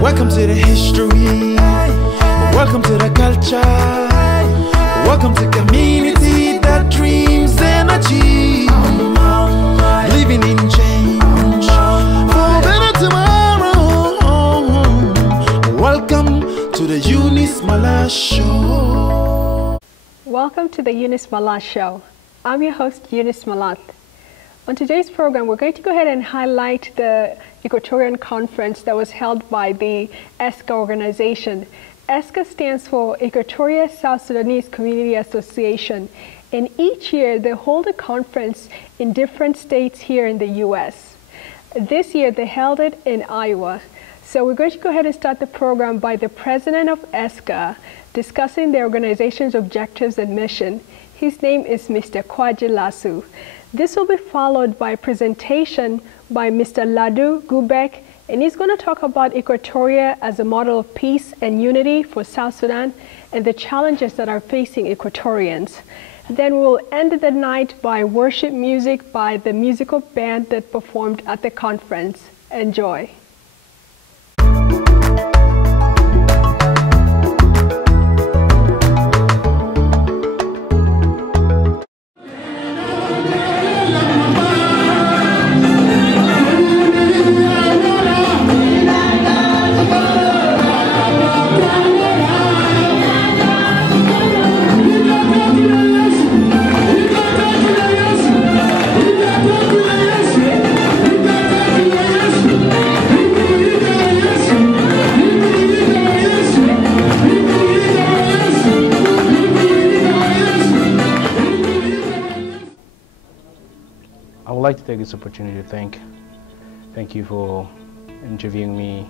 Welcome to the history, welcome to the culture, welcome to community that dreams and achieve, living in change, for better tomorrow. Welcome to the Eunice Malath Show. Welcome to the Eunice Malath Show. I'm your host, Eunice Malath. On today's program, we're going to go ahead and highlight the Equatorian Conference that was held by the ESSCA organization. ESSCA stands for Equatoria South Sudanese Community Association, and each year they hold a conference in different states here in the U.S. This year they held it in Iowa. So we're going to go ahead and start the program by the president of ESSCA discussing the organization's objectives and mission. His name is Mr. Kwaji Lasu. This will be followed by a presentation by Mr. Ladu Gubek, and he's going to talk about Equatoria as a model of peace and unity for South Sudan and the challenges that are facing Equatorians. Then we'll end the night by worship music by the musical band that performed at the conference. Enjoy. I would like to take this opportunity to thank you for interviewing me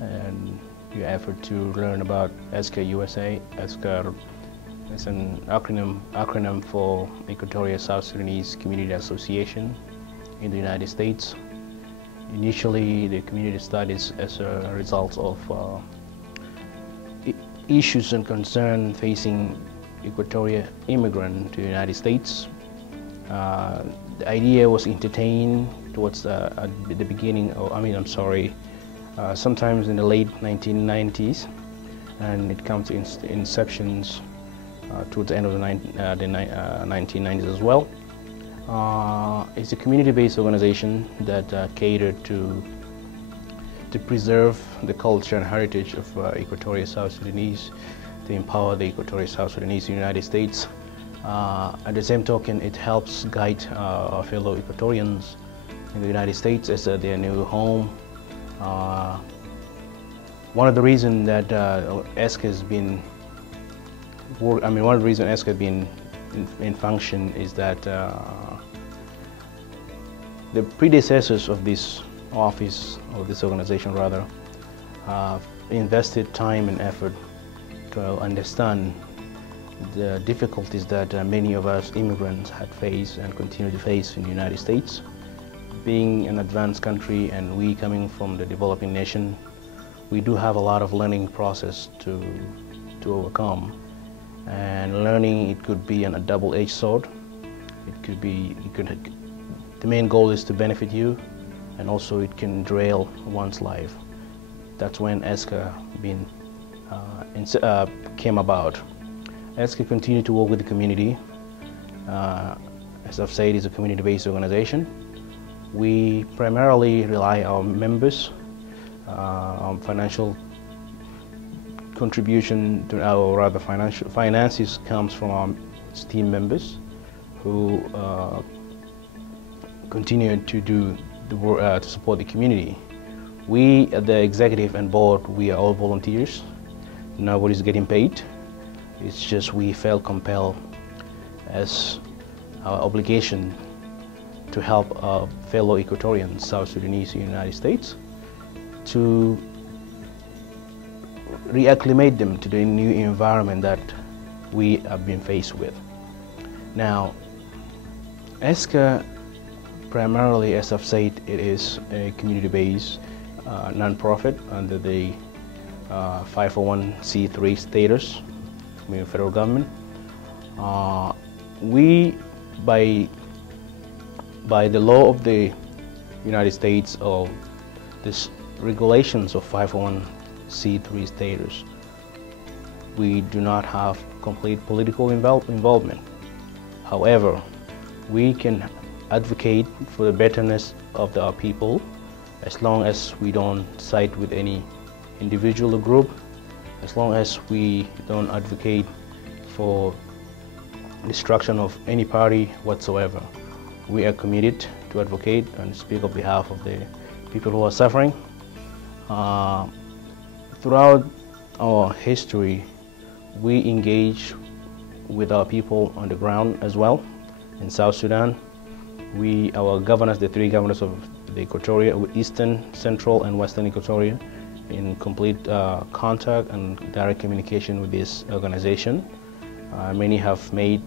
and your effort to learn about ESSCA USA. ESSCA is an acronym for Equatoria South Sudanese Community Association in the United States. Initially, the community started as a result of issues and concerns facing Equatoria immigrants to the United States. The idea was entertained towards at the beginning, sometimes in the late 1990s, and it comes to inceptions towards the end of the 1990s as well. It's a community-based organization that catered to preserve the culture and heritage of Equatoria South Sudanese, to empower the Equatoria South Sudanese in the United States. At the same token, it helps guide our fellow Equatorians in the United States as their new home. One of the reasons that ESSCA has been, one of the reasons ESSCA has been in function is that the predecessors of this office, or this organization rather, invested time and effort to understand the difficulties that many of us immigrants had faced and continue to face in the United States. Being an advanced country and we coming from the developing nation, we do have a lot of learning process to overcome. And learning, it could be a double-edged sword. The main goal is to benefit you, and also it can derail one's life. That's when ESSCA came about. ESSCA continued to work with the community. As I've said, it's a community-based organization. We primarily rely on our members, financial contribution to finances comes from our team members who continue to do the work to support the community. We at the executive and board, we are all volunteers. Nobody's getting paid. It's just we felt compelled as our obligation to help our fellow Equatorians, South Sudanese in the United States, to reacclimate them to the new environment that we have been faced with. Now, ESSCA primarily, as I've said, it is a community-based non-profit under the 501c3 status from the federal government. We, by the law of the United States of this regulations of 501c3 status. We do not have complete political involvement. However, we can advocate for the betterness of our people as long as we don't side with any individual or group, as long as we don't advocate for destruction of any party whatsoever. We are committed to advocate and speak on behalf of the people who are suffering. Throughout our history, we engage with our people on the ground as well. In South Sudan, our governors, the three governors of the Equatoria, Eastern, Central, and Western Equatoria, in complete contact and direct communication with this organization. Many have made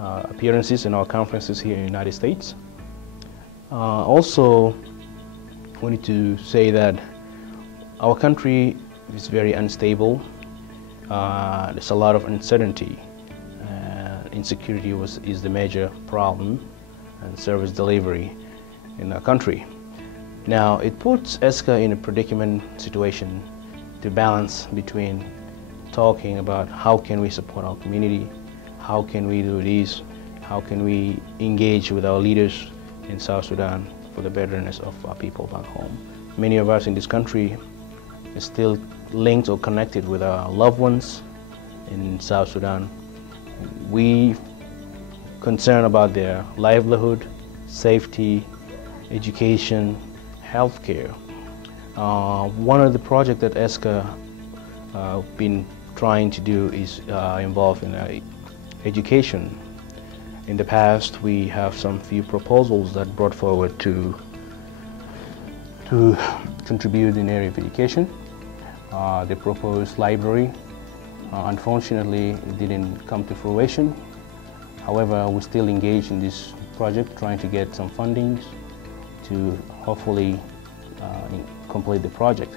appearances in our conferences here in the United States. Also, we need to say that our country is very unstable. There's a lot of uncertainty. Insecurity is the major problem, and service delivery in our country. Now, it puts ESSCA in a predicament situation to balance between talking about how can we support our community, how can we do this, how can we engage with our leaders in South Sudan for the betterness of our people back home. Many of us in this country are still linked or connected with our loved ones in South Sudan. We concern about their livelihood, safety, education, healthcare. One of the projects that ESSCA been trying to do is involved in education. In the past, we have some few proposals that brought forward to contribute in area of education. The proposed library, unfortunately, it didn't come to fruition. However, we're still engaged in this project, trying to get some fundings to hopefully complete the project.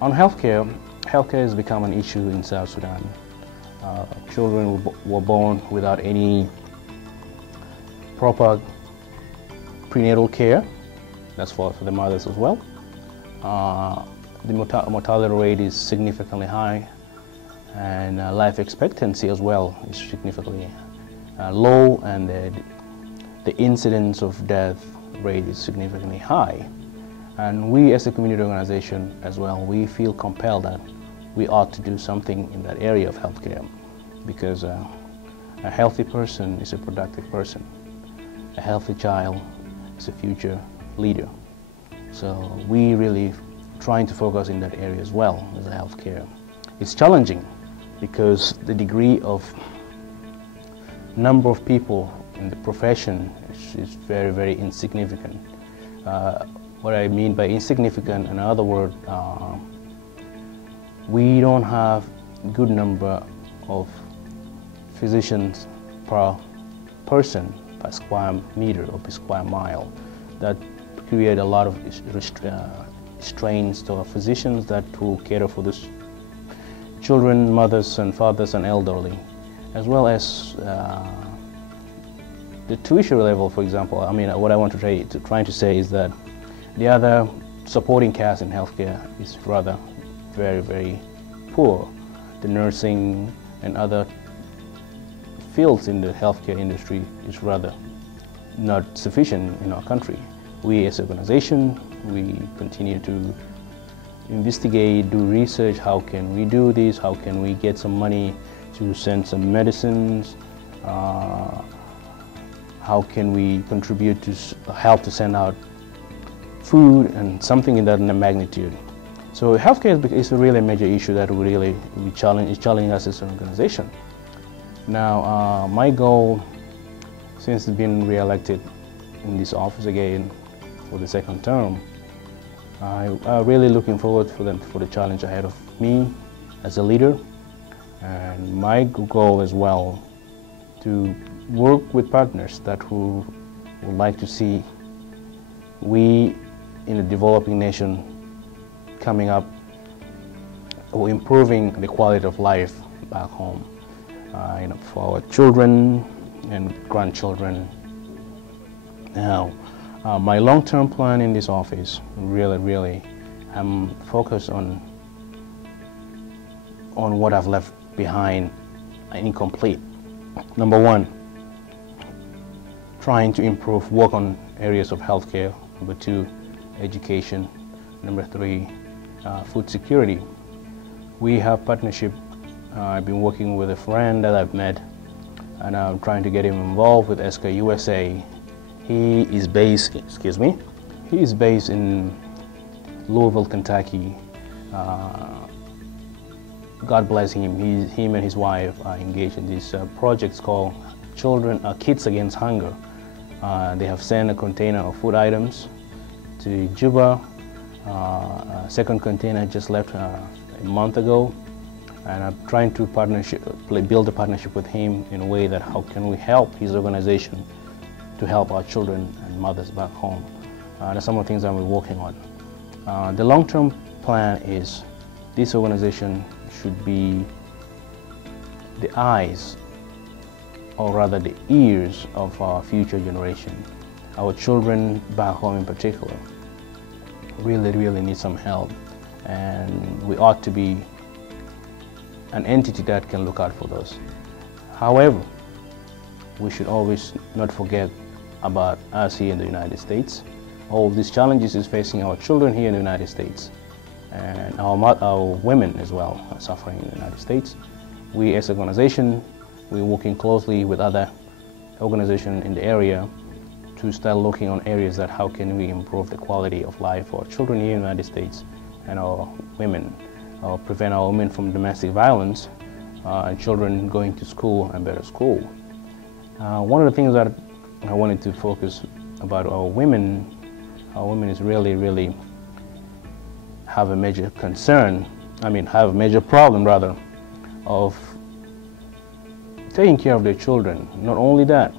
On healthcare, healthcare has become an issue in South Sudan. Children were born without any proper prenatal care. That's for the mothers as well. The mortality rate is significantly high, and life expectancy as well is significantly low, and the incidence of death rate is significantly high. And we as a community organization as well, we feel compelled that we ought to do something in that area of healthcare, because a healthy person is a productive person. A healthy child is a future leader. So we really trying to focus in that area as well as a healthcare. It's challenging because the degree of number of people in the profession is very, very insignificant. What I mean by insignificant, in other words, we don't have a good number of physicians per person, per square meter or per square mile. That create a lot of strains to our physicians that will cater for this children, mothers and fathers and elderly, as well as the tertiary level, for example. I mean, what I want trying to say is that the other supporting cast in healthcare is rather very, very poor. The nursing and other fields in the healthcare industry is rather not sufficient in our country. We as an organization, we continue to investigate, do research, how can we do this, how can we get some money to send some medicines, how can we contribute to help to send out food and something in that magnitude. So healthcare is a really major issue that is challenging us as an organization. Now, my goal, since being re-elected in this office again for the second term, I'm really looking forward for the challenge ahead of me as a leader, and my goal as well to work with partners that who would like to see we in a developing nation coming up or improving the quality of life back home, for our children and grandchildren. Now, My long-term plan in this office, really, I'm focused on what I've left behind incomplete. Number one, trying to improve, work on areas of healthcare. Number two, education. Number three, food security. We have partnership. I've been working with a friend that I've met, and I'm trying to get him involved with ESSCA USA. He is based in Louisville, Kentucky. God bless him. Him and his wife are engaged in these projects called Kids Against Hunger. They have sent a container of food items to Juba. A second container just left a month ago, and I'm trying to build a partnership with him in a way that how can we help his organization to help our children and mothers back home. That's some of the things that we're working on. The long-term plan is this organization should be the eyes, or rather the ears, of our future generation. Our children back home in particular really need some help, and we ought to be an entity that can look out for those. However, we should always not forget about us here in the United States. All these challenges is facing our children here in the United States, and our women as well are suffering in the United States. We as an organization, we're working closely with other organizations in the area to start looking on areas that how can we improve the quality of life for our children here in the United States and our women, or prevent our women from domestic violence and children going to school and better school. One of the things that I wanted to focus about our women is really have a major have a major problem rather of taking care of their children. Not only that,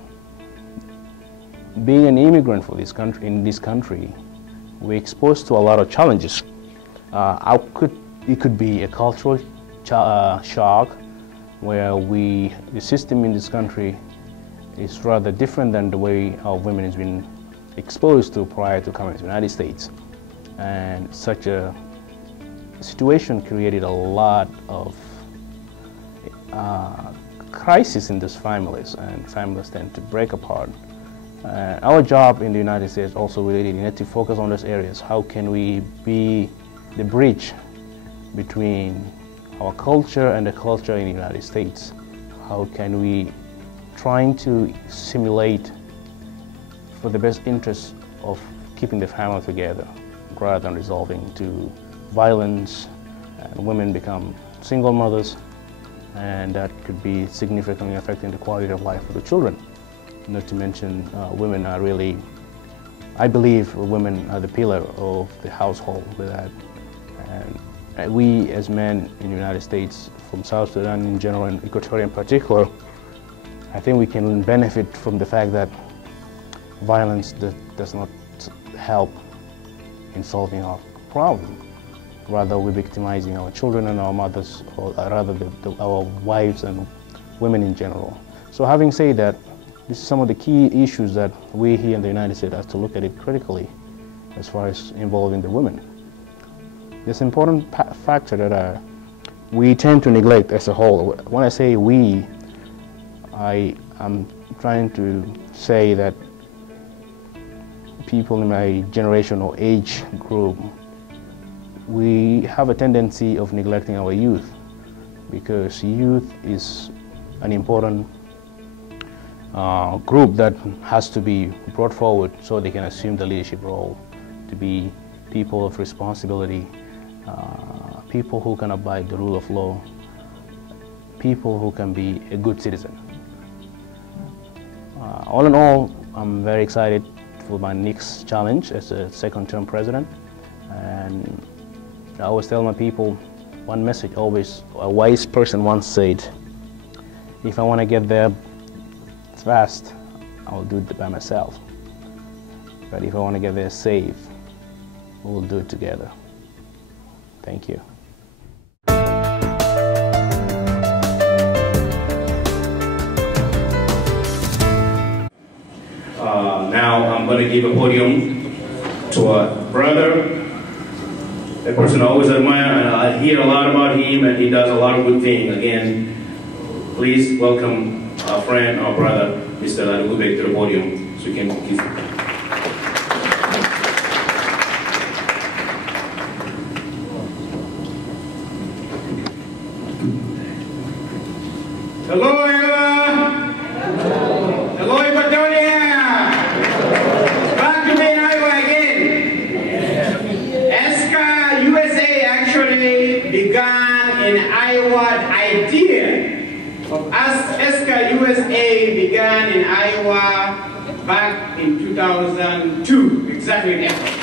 being an immigrant for this country, in this country, we're exposed to a lot of challenges. It could be a cultural shock, where the system in this country is rather different than the way our women has been exposed to prior to coming to the United States. And such a situation created a lot of crisis in these families, and families tend to break apart. Our job in the United States also related, we need to focus on those areas. How can we be the bridge between our culture and the culture in the United States? How can we trying to simulate for the best interest of keeping the family together rather than resolving to violence, and women become single mothers, and that could be significantly affecting the quality of life for the children. Not to mention women are really, I believe women are the pillar of the household with that. And we as men in the United States, from South Sudan in general and Equatoria in particular, I think we can benefit from the fact that violence does not help in solving our problem. Rather, we're victimizing our children and our mothers, or rather our wives and women in general. So having said that, this is some of the key issues that we here in the United States have to look at it critically as far as involving the women. This important factor that we tend to neglect as a whole. When I say we, I am trying to say that people in my generation or age group, we have a tendency of neglecting our youth, because youth is an important group that has to be brought forward so they can assume the leadership role, to be people of responsibility, people who can abide the rule of law, people who can be a good citizen. All in all, I'm very excited for my next challenge as a second-term president, and I always tell my people one message always. A wise person once said, if I want to get there fast, I'll do it by myself. But if I want to get there safe, we'll do it together. Thank you. Now I'm going to give a podium to a brother, a person I always admire, and I hear a lot about him, and he does a lot of good things. Again, please welcome our friend, our brother, Mr. Ladugube, to the podium, so we can give. Hello, Iowa. Hello, Equatoria. Back to me in Iowa again. ESSCA USA actually began in Iowa. The idea of ESSCA USA began in Iowa back in 2002, exactly in April.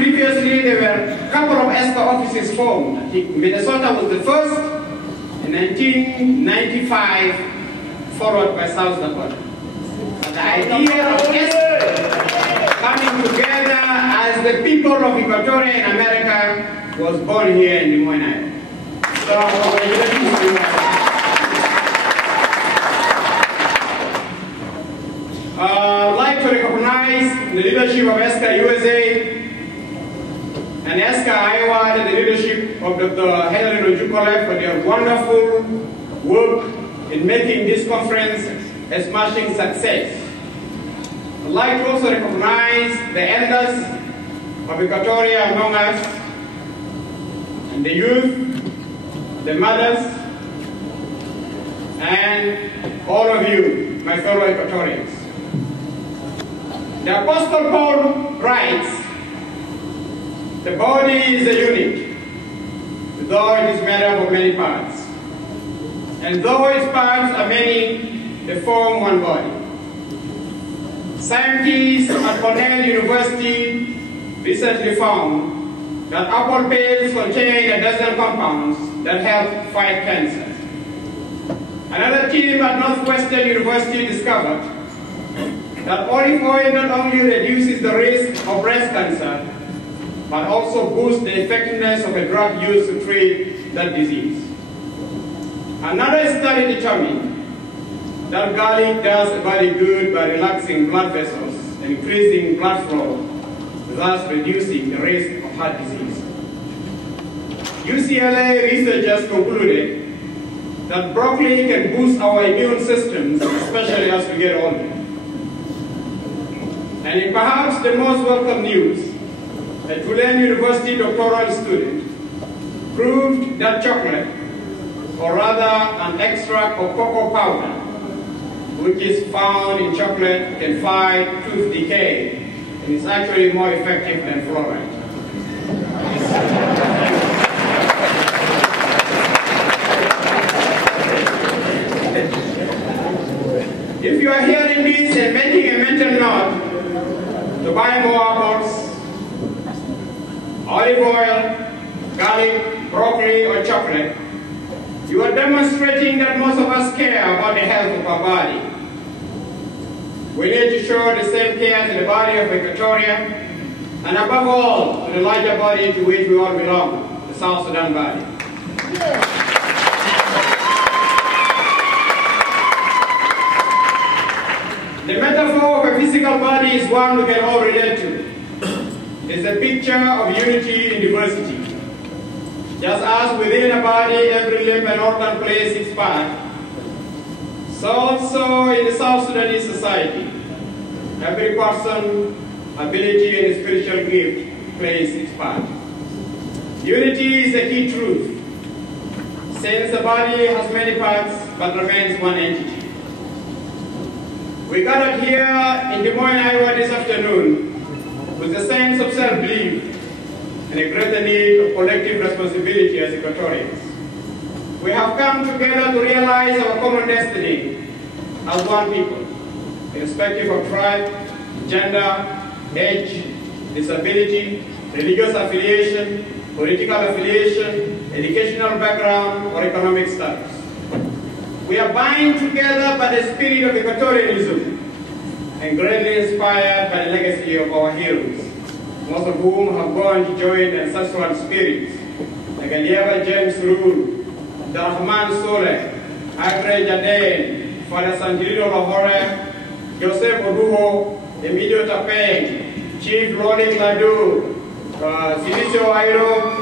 Previously, there were a couple of ESCA offices formed. I think Minnesota was the first in 1995, followed by South Dakota. But the idea of ESCA coming together as the people of Equatoria in America was born here in Des Moines, Iowa. So, congratulations to you. I'd like to recognize the leadership of ESSCA USA and ESSCA Iowa and the leadership of Dr. Henry Ojukole for their wonderful work in making this conference a smashing success. I'd like to also recognize the elders of Equatoria among us, and the youth, the mothers, and all of you, my fellow Equatorians. The Apostle Paul writes, the body is a unit, though it is made up of many parts. And though its parts are many, they form one body. Scientists at Cornell University recently found that apple peels contain a dozen compounds that help fight cancer. Another team at Northwestern University discovered that olive oil not only reduces the risk of breast cancer, but also boosts the effectiveness of a drug used to treat that disease. Another study determined that garlic does the body good by relaxing blood vessels and increasing blood flow, thus reducing the risk of heart disease. UCLA researchers concluded that broccoli can boost our immune systems, especially as we get older. And in perhaps the most welcome news, a Tulane University doctoral student proved that chocolate, or rather an extract of cocoa powder, which is found in chocolate, can fight tooth decay, and is actually more effective than fluoride. If you are hearing this and making a mental note to buy more apples, olive oil, garlic, broccoli, or chocolate, you are demonstrating that most of us care about the health of our body. We need to show the same care to the body of Equatoria, and above all, to the larger body to which we all belong, the South Sudan body. The metaphor of a physical body is one we can all relate to. It's a picture of unity in diversity. Just as within a body every limb and organ plays its part, so also in the South Sudanese society, every person, ability, and spiritual gift plays its part. Unity is the key truth, since the body has many parts but remains one entity. We gathered here in Des Moines, Iowa this afternoon with a sense of self-belief and a greater need of collective responsibility as Equatorians. We have come together to realize our common destiny as one people, irrespective of tribe, gender, age, disability, religious affiliation, political affiliation, educational background, or economic status. We are bound together by the spirit of Equatorianism and greatly inspired by the legacy of our heroes, most of whom have gone to join the ancestral spirits, like Aliaba James Rule, Abdurrahman Soleh, Agre Jaden, Father Sandrino Lahore, Joseph Oduho, Emilio Tapeng, Chief Rolling Ladu, Silicio Airo,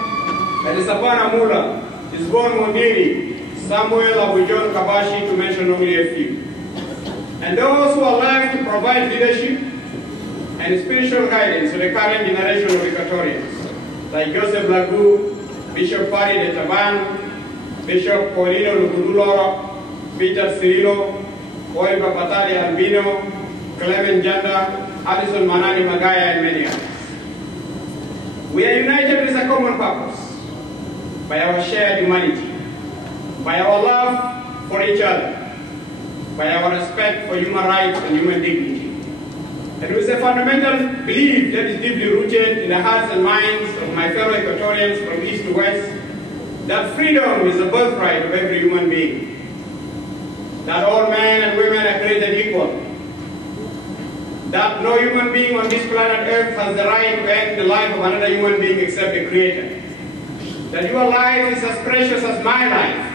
and Sapana Mula, Isbon Mondiri, Samuel Abujon Kabashi, to mention only a few. And those who are left to provide leadership and spiritual guidance to the current generation of Equatorians, like Joseph Lagu, Bishop Pari de Taban, Bishop Corino Luguduloro, Peter Cirilo, Oiba Patari Albino, Clement Janda, Addison Manani Magaya, and many others. We are united with a common purpose, by our shared humanity, by our love for each other, by our respect for human rights and human dignity, and with a fundamental belief that is deeply rooted in the hearts and minds of my fellow Equatorians from east to west, that freedom is the birthright of every human being, that all men and women are created equal, that no human being on this planet Earth has the right to end the life of another human being except the Creator, that your life is as precious as my life,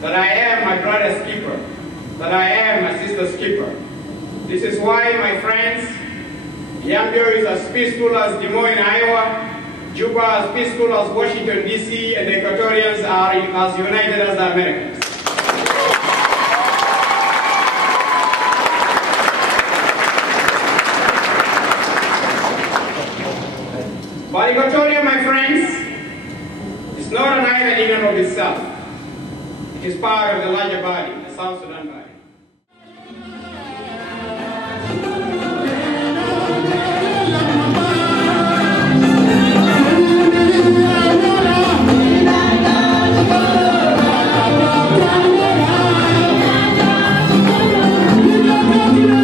that I am my brother's keeper, that I am my sister's keeper. This is why, my friends, Yambio is as peaceful as Des Moines, Iowa, Juba as peaceful as Washington, D.C., and the Equatorians are as united as the Americans. But Equatoria, my friends, is not an island in and of itself. It is part of the larger body, the South Sudan body. Yes.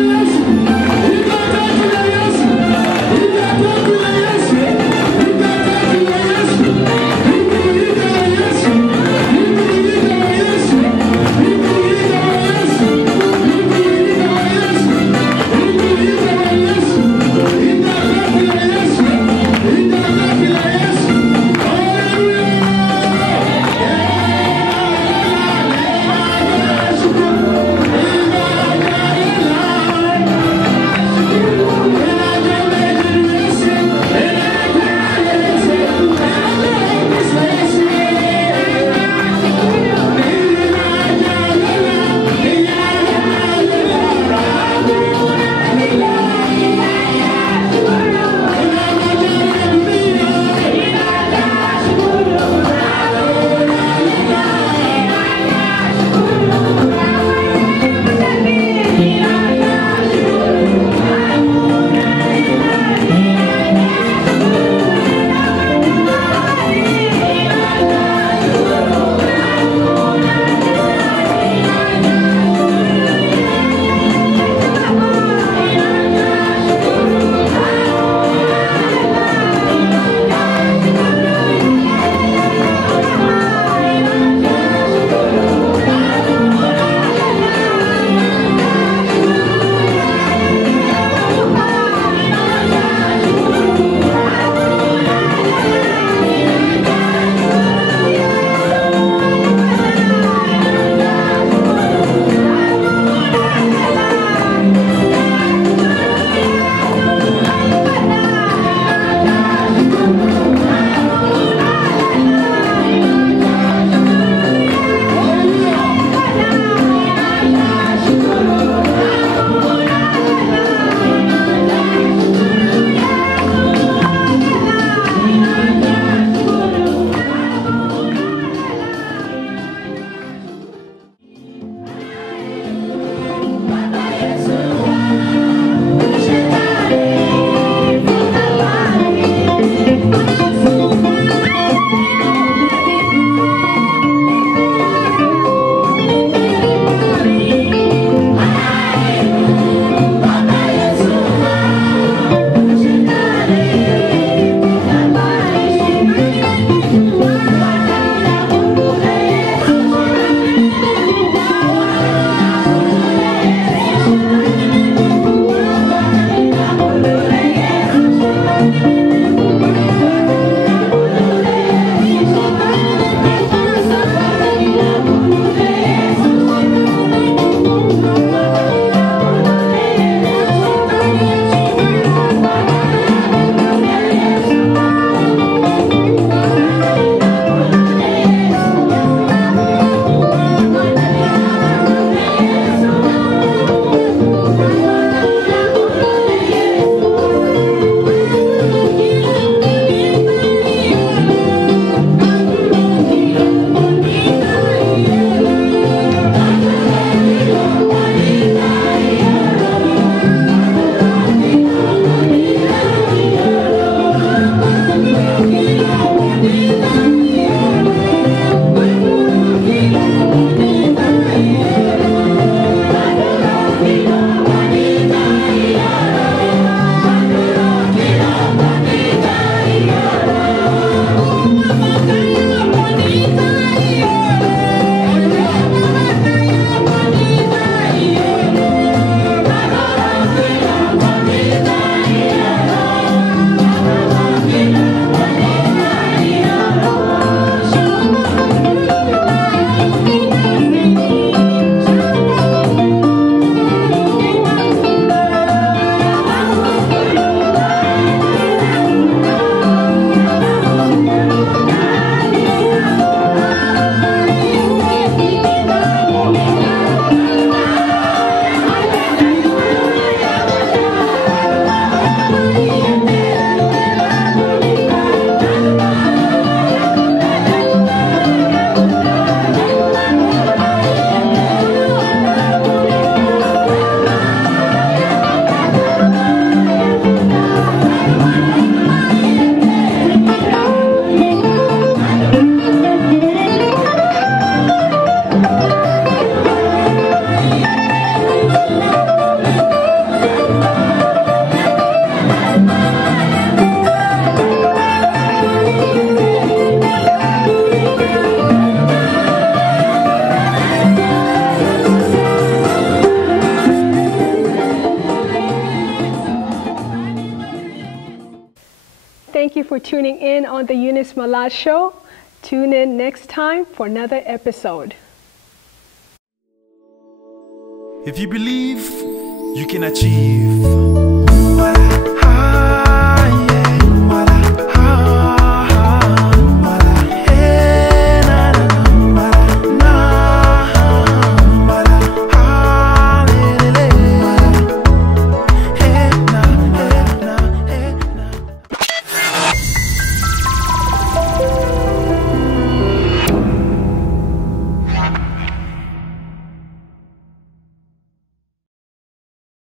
for tuning in on the Eunice Malath Show. Tune in next time for another episode. If you believe, you can achieve.